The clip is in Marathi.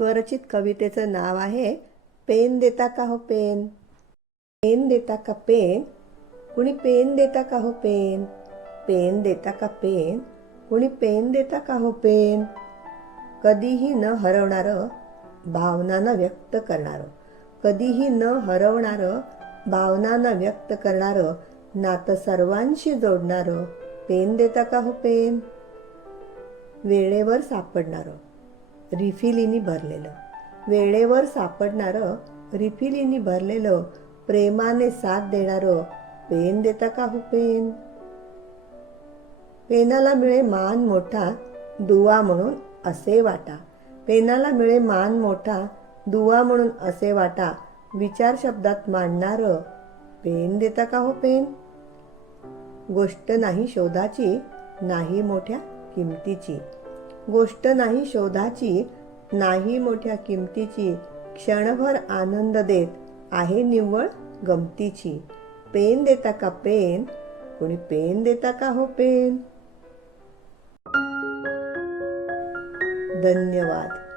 स्वरचित कवितेचं नाव आहे पेन देता का हो पेन? पेन देता का पेन? कुणी पेन देता का हो पेन? पेन देता का पेन? कुणी पेन देता का हो पेन? कधीही न हरवणारं भावनांना व्यक्त करणारं. कधीही न हरवणारं भावनांना व्यक्त करणारं नातं सर्वांशी जोडणारं पेन देता का हो पेन? वेळेवर सापडणारं. रिफिलीनी भरलेलं. वेळेवर सापडणारं रिफिलीनी भरलेलं प्रेमाने साथ देणारं पेन देता का हो पेन? पेनाला मिळे मान मोठा दुवा म्हणून असे वाटा. पेनाला मिळे मान मोठा दुवा म्हणून असे वाटा. विचार शब्दात मांडणारं पेन देता का हो पेन? गोष्ट नाही शोधाची नाही मोठ्या किमतीची. गोष्ट नाही शोधाची नाही मोठ्या किमतीची क्षणभर आनंद देत आहे निव्वळ गमतीची. पेन देता का पेन? कोणी पेन देता का हो पेन? धन्यवाद.